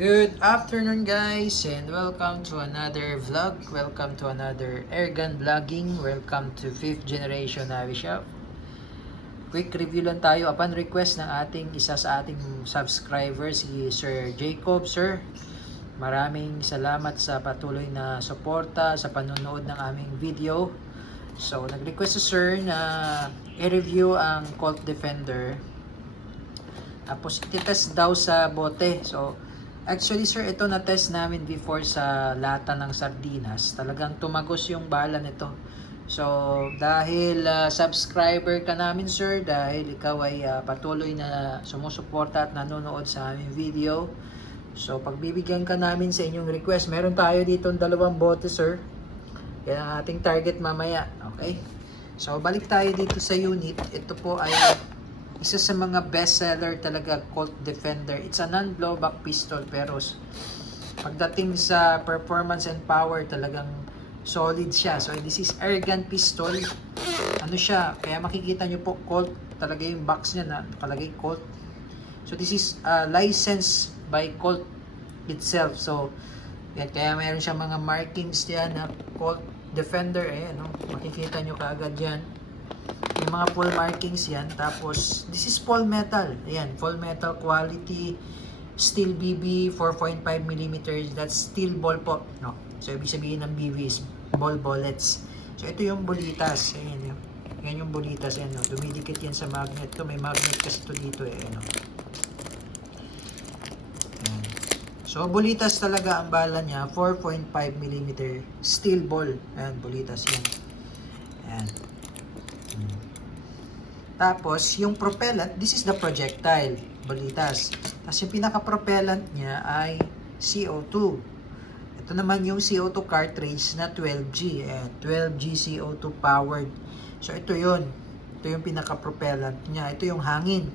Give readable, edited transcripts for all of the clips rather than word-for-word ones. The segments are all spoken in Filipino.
Good afternoon guys and welcome to another vlog. Welcome to another Airgun Vlogging. Welcome to 5th generation Navi Shop. Quick review lang tayo upon request ng ating isa sa ating subscriber, si Sir Jacob. Sir, maraming salamat sa patuloy na suporta sa panonood ng aming video. So nag-request si Sir na i-review ang Colt Defender. Tapos ititest daw sa bote. So actually sir, ito na test namin before sa lata ng sardinas. Talagang tumagos yung bala nito. So dahil subscriber ka namin sir, dahil ikaw ay patuloy na sumusuporta at nanonood sa aming video, so pagbibigyan ka namin sa inyong request. Meron tayo dito 2 bote sir. Yan ang ating target mamaya. Okay, so balik tayo dito sa unit. Ito po ay isa sa mga best seller talaga, Colt Defender. It's a non-blowback pistol pero pagdating sa performance and power talagang solid siya. So this is airgun pistol. Ano siya? Kaya makikita nyo po Colt, talaga yung box niya na nakalagay Colt. So this is licensed by Colt itself. So yan, kaya mayroon siya mga markings diyan na Colt Defender. Ayan, no? Makikita nyo kaagad yan. Yung mga full markings yan. Tapos this is full metal. Ayan, full metal quality, steel BB 4.5mm. That's steel ball po, no? So ibig sabihin ng BB is ball bullets. So ito yung bulitas. Ayan, yan yung bulitas. Ayan, no? Dumidikit yan sa magnet. Ito may magnet kasi ito dito. Ayan, no? Ayan. So bulitas talaga ang bala niya, 4.5mm steel ball. Ayan, bulitas yan. Ayan. Tapos, yung propellant, this is the projectile, bulitas. Tapos yung pinaka-propellant niya ay CO2. Ito naman yung CO2 cartridge na 12G. 12G CO2 powered. So, ito yun. Ito yung pinaka-propellant niya. Ito yung hangin.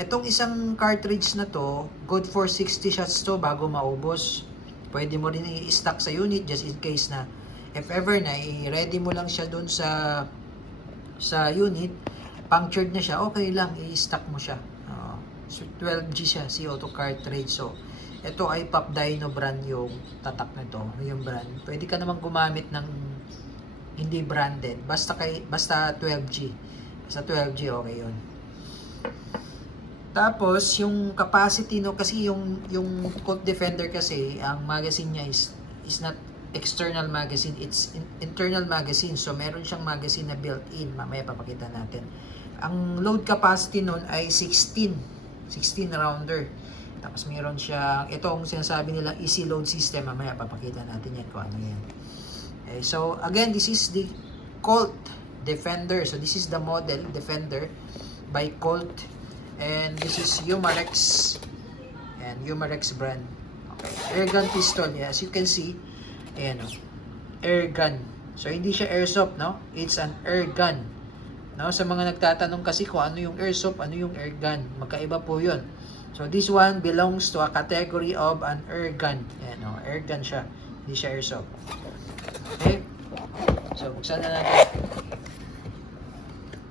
Itong isang cartridge na to, good for 60 shots to bago maubos. Pwede mo rin i-stock sa unit just in case na if ever na i-ready mo lang siya dun sa unit, punctured na siya, okay lang, i-stock mo siya. So 12G siya, CO2 cartridge. So ito ay Pop Dino brand yung tatak nito, yung brand. Pwede ka namang gumamit ng hindi branded, basta 12G. Basta 12G, okay yun. Tapos yung capacity, no, kasi yung Colt Defender kasi ang magazine niya is not external magazine, it's internal magazine. So meron siyang magazine na built-in, mamaya papakita natin. Ang load capacity nun ay 16 rounder. Tapos meron siya itong sinasabi nilang easy load system, mamaya papakita natin yan kung ano yan. Okay, so again, this is the Colt Defender. So this is the model Defender by Colt, and this is Umarex, and Umarex brand. Okay, airgun pistol, yeah, as you can see. Ayan, no? Air gun. So hindi siya airsoft, no? It's an air gun. No, sa mga nagtatanong kasi kung ano yung airsoft, ano yung air gun, magkaiba po 'yun. So this one belongs to a category of an air gun. Ayan, no? Air gun siya. Hindi siya airsoft. Okay? So buksan na natin.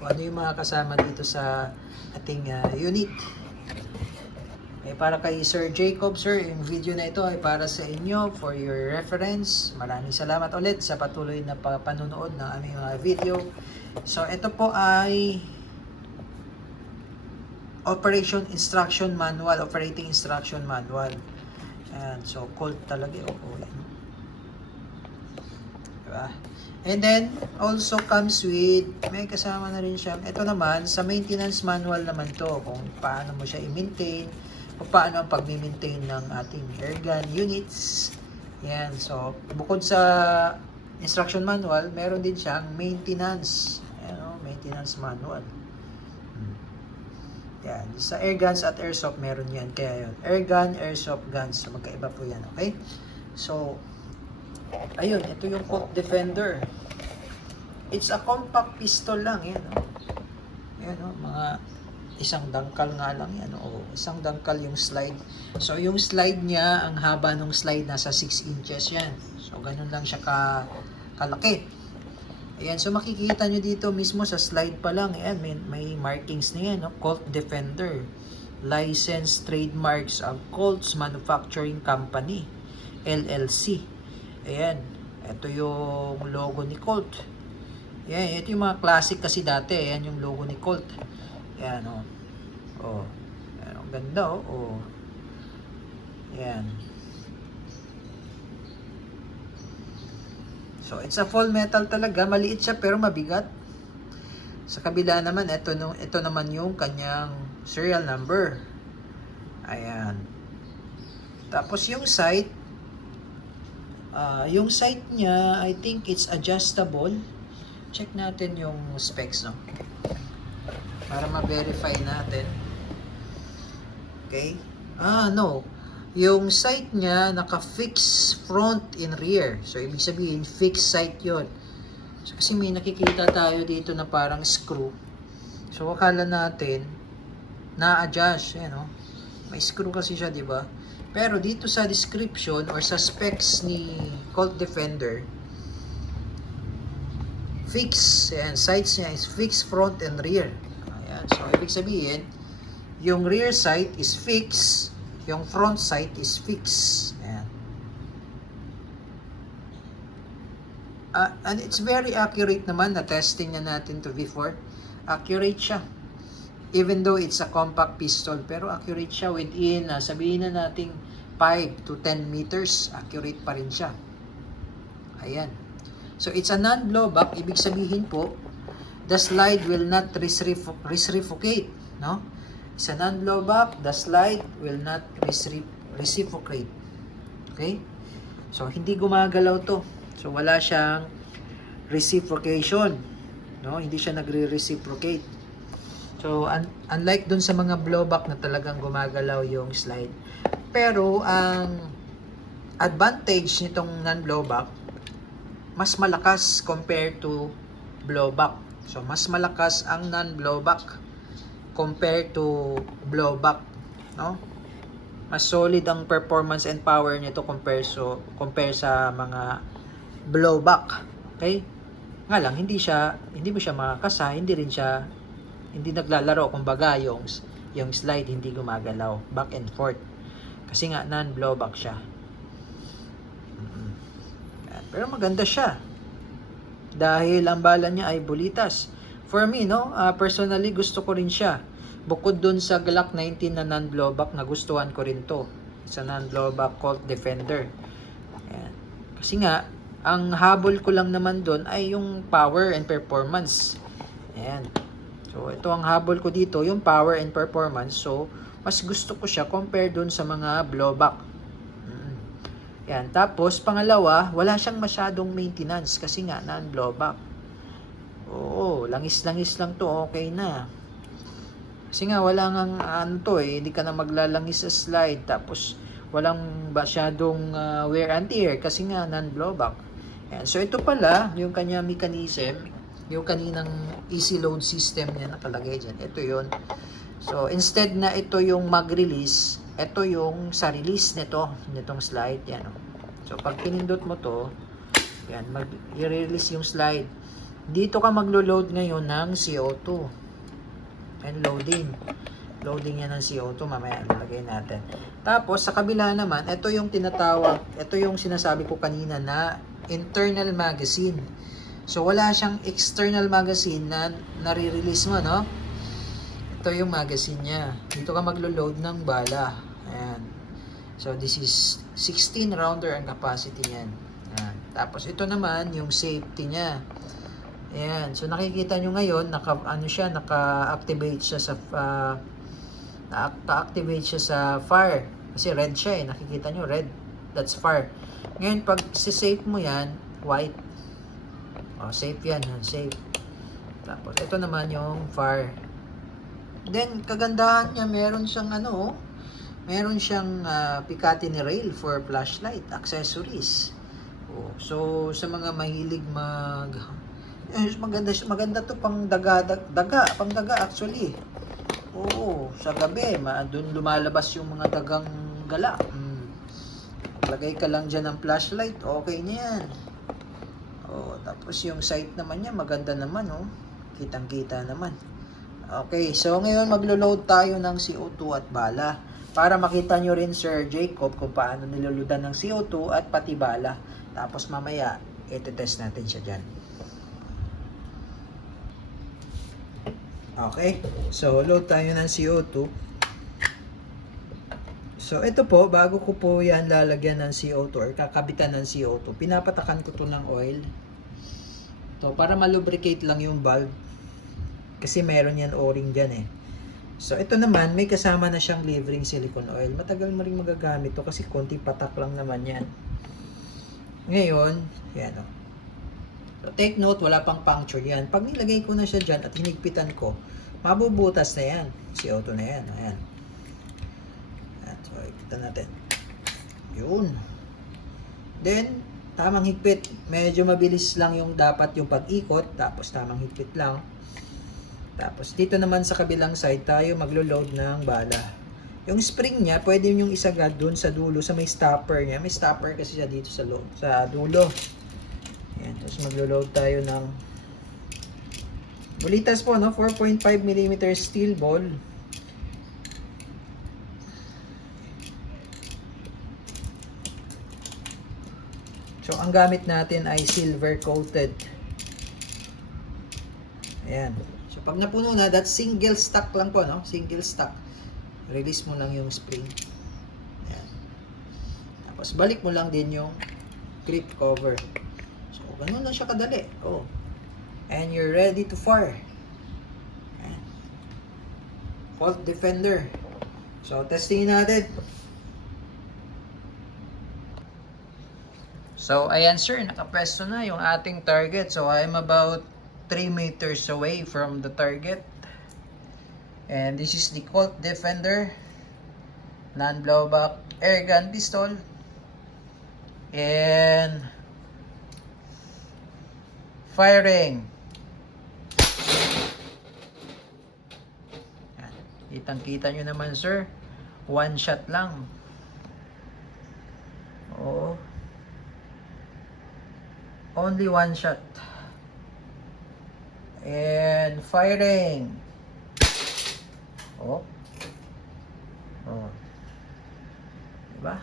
Kung ano yung mga kasama dito sa ating unit. Para kay Sir Jacob, sir, yung video na ito ay para sa inyo, for your reference. Maraming salamat ulit sa patuloy na panunood ng aming mga video. So ito po ay operating instruction manual. And so Colt talaga. Diba? And then also comes with, may kasama na rin siya. Ito naman sa maintenance manual naman to, kung paano mo siya i-maintain, kung paano ang pag-maintain ng ating airgun units. Yan. So, bukod sa instruction manual, meron din siyang maintenance. Ayan, o, maintenance manual. Yan. Sa airguns at airsoft, meron yan. Kaya yun. Airgun, airsoft guns. So, magkaiba po yan. Okay? So, ayun. Ito yung Colt Defender. It's a compact pistol lang. Yan, o. Ayan, o. Mga isang dangkal nga lang yan. O, isang dangkal yung slide. So, yung slide niya, ang haba ng slide nasa 6 inches yan. So, ganun lang siya kalaki. Ayan, so makikita nyo dito mismo sa slide pa lang. Ayan, may markings na yan. No? Colt Defender. Licensed trademarks of Colts Manufacturing Company, LLC. Ayan. Ito yung logo ni Colt. Ayan. Ito yung mga classic kasi dati. Ayan yung logo ni Colt. Ayan, oh. Oh. Ayan, ang ganda, oh. Oh. Ayan. So, it's a full metal talaga. Maliit siya pero mabigat. Sa kabila naman, ito naman yung kanyang serial number. Ayan. Tapos yung sight niya, I think it's adjustable. Check natin yung specs, no? Para ma-verify natin. Okay? No. Yung sight niya, naka-fix front and rear. So, ibig sabihin, fixed sight yon. So, kasi may nakikita tayo dito na parang screw. So, akala natin, na-adjust. Yan, no? May screw kasi siya, di ba? Pero dito sa description or sa specs ni Colt Defender, fixed. Ayan, sights niya is fixed front and rear. Ayan. So, ibig sabihin, yung rear sight is fixed. Yung front sight is fixed. Ayan. And it's very accurate naman. Na-testing na natin to before. Accurate siya. Even though it's a compact pistol. Pero accurate siya within, sabihin na natin 5 to 10 meters. Accurate pa rin siya. Ayan. So, it's a non-blowback. Ibig sabihin po, the slide will not reciprocate. No? It's a non-blowback. The slide will not reciprocate. Okay? So, hindi gumagalaw to. So, wala siyang reciprocation. No? Hindi siya nagre-reciprocate. So, unlike dun sa mga blowback na talagang gumagalaw yung slide. Pero, ang advantage nitong non-blowback, mas malakas compared to blowback. So, mas malakas ang non-blowback compared to blowback, no? Mas solid ang performance and power nito compare sa mga blowback. Okay? Nga lang hindi mo siya makakasa, hindi naglalaro kumbaga yung slide hindi gumagalaw back and forth. Kasi nga non-blowback siya. Pero maganda siya. Dahil ang bala niya ay bulitas. For me, no, personally gusto ko rin siya. Bukod dun sa Glock 19 na non-blowback, nagustuhan ko rin to. Sa non-blowback Colt Defender. Ayan. Kasi nga, ang habol ko lang naman dun ay yung power and performance. Ayan. So, ito ang habol ko dito, yung power and performance. So, mas gusto ko siya compare dun sa mga blowback. Ayan. Tapos, pangalawa, wala siyang masyadong maintenance kasi nga non-blowback. Oo, langis-langis lang to, okay na. Kasi nga wala ngang hindi ka na maglalangis sa slide, tapos walang masyadong wear and tear kasi nga non-blowback. Ayan. So ito pala, yung kanya mechanism, yung kaninang easy load system niya nakalagay dyan. Ito yun. So instead na ito yung mag-release, ito yung sa release nitong slide. Yan. So pag pinindot mo to, yan, i-release yung slide. Dito ka maglo-load ngayon ng CO2. And loading. Loading yan ng CO2. Mamaya ilagay natin. Tapos, sa kabila naman, ito yung ito yung sinasabi ko kanina na internal magazine. So, wala siyang external magazine na nare-release mo, no? Ito yung magazine niya. Dito ka maglo-load ng bala. Ayan. So, this is 16 rounder ang capacity niyan. Ayan. Tapos, ito naman yung safety niya. Ayan. So, nakikita nyo ngayon, naka-activate siya sa naka-activate siya sa fire. Kasi red siya eh. Nakikita nyo, red. That's fire. Ngayon, pag si-safe mo yan, white. O, safe yan. Safe. Tapos, ito naman yung fire. Then, kagandahan niya, meron siyang meron siyang Picatinny rail for flashlight accessories. O, so, sa mga mahilig maganda to pang daga actually. Oo, sa gabi, doon lumalabas yung mga dagang gala. Lagay ka lang dyan ng flashlight, okay na yan. Tapos yung sight naman niya, maganda naman, kitang-kita naman. Okay, so ngayon maglo-load tayo ng CO2 at bala. Para makita nyo rin Sir Jacob kung paano niluludan ng CO2 at pati bala. Tapos mamaya, iti-test natin siya dyan. Okay, so load tayo ng CO2. So ito po, bago ko po yan lalagyan ng CO2 or kakabitan ng CO2, pinapatakan ko to ng oil. To para malubricate lang yung valve. Kasi meron yan o-ring dyan eh. So, ito naman, may kasama na siyang live-ring silicone oil. Matagal mo rin magagamit to kasi konting patak lang naman yan. Ngayon, yan o. So, take note, wala pang puncture yan. Pag nilagay ko na siya dyan at hinigpitan ko, mabubutas na yan. CO2 na yan. Ayan. Ayan. So, higpitan natin. Yun. Then, tamang higpit. Medyo mabilis lang yung dapat yung pag-ikot. Tapos, tamang higpit lang. Tapos dito naman sa kabilang side tayo maglo-load ng bala. Yung spring niya, pwede yung isagad dun sa dulo sa may stopper niya. May stopper kasi siya dito sa dulo. Ayan, tapos maglo-load tayo ng bulitas po, no? 4.5 mm steel ball. So ang gamit natin ay silver coated. Ayan. So, pag napuno na, that's single stock lang po, no? Single stock. Release mo lang yung spring. Ayan. Tapos, balik mo lang din yung clip cover. So, ganun lang siya kadali. Oh. And you're ready to fire. Ayan. Colt Defender. So, testingin natin. So, ayan sir, nakapwesto na yung ating target. So, I'm about 3 meters away from the target. And this is the Colt Defender non-blowback airgun pistol. And firing. Kitang-kita nyo naman sir. One shot lang. Oo. Only one shot. And firing. Oh. Oh. Diba?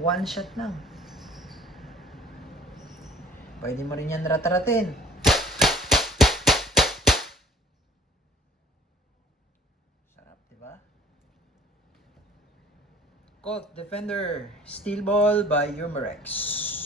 One shot lang. Pwede mo rin yan rat-ratin. Sarap, diba? Colt Defender Steel Ball by Umarex.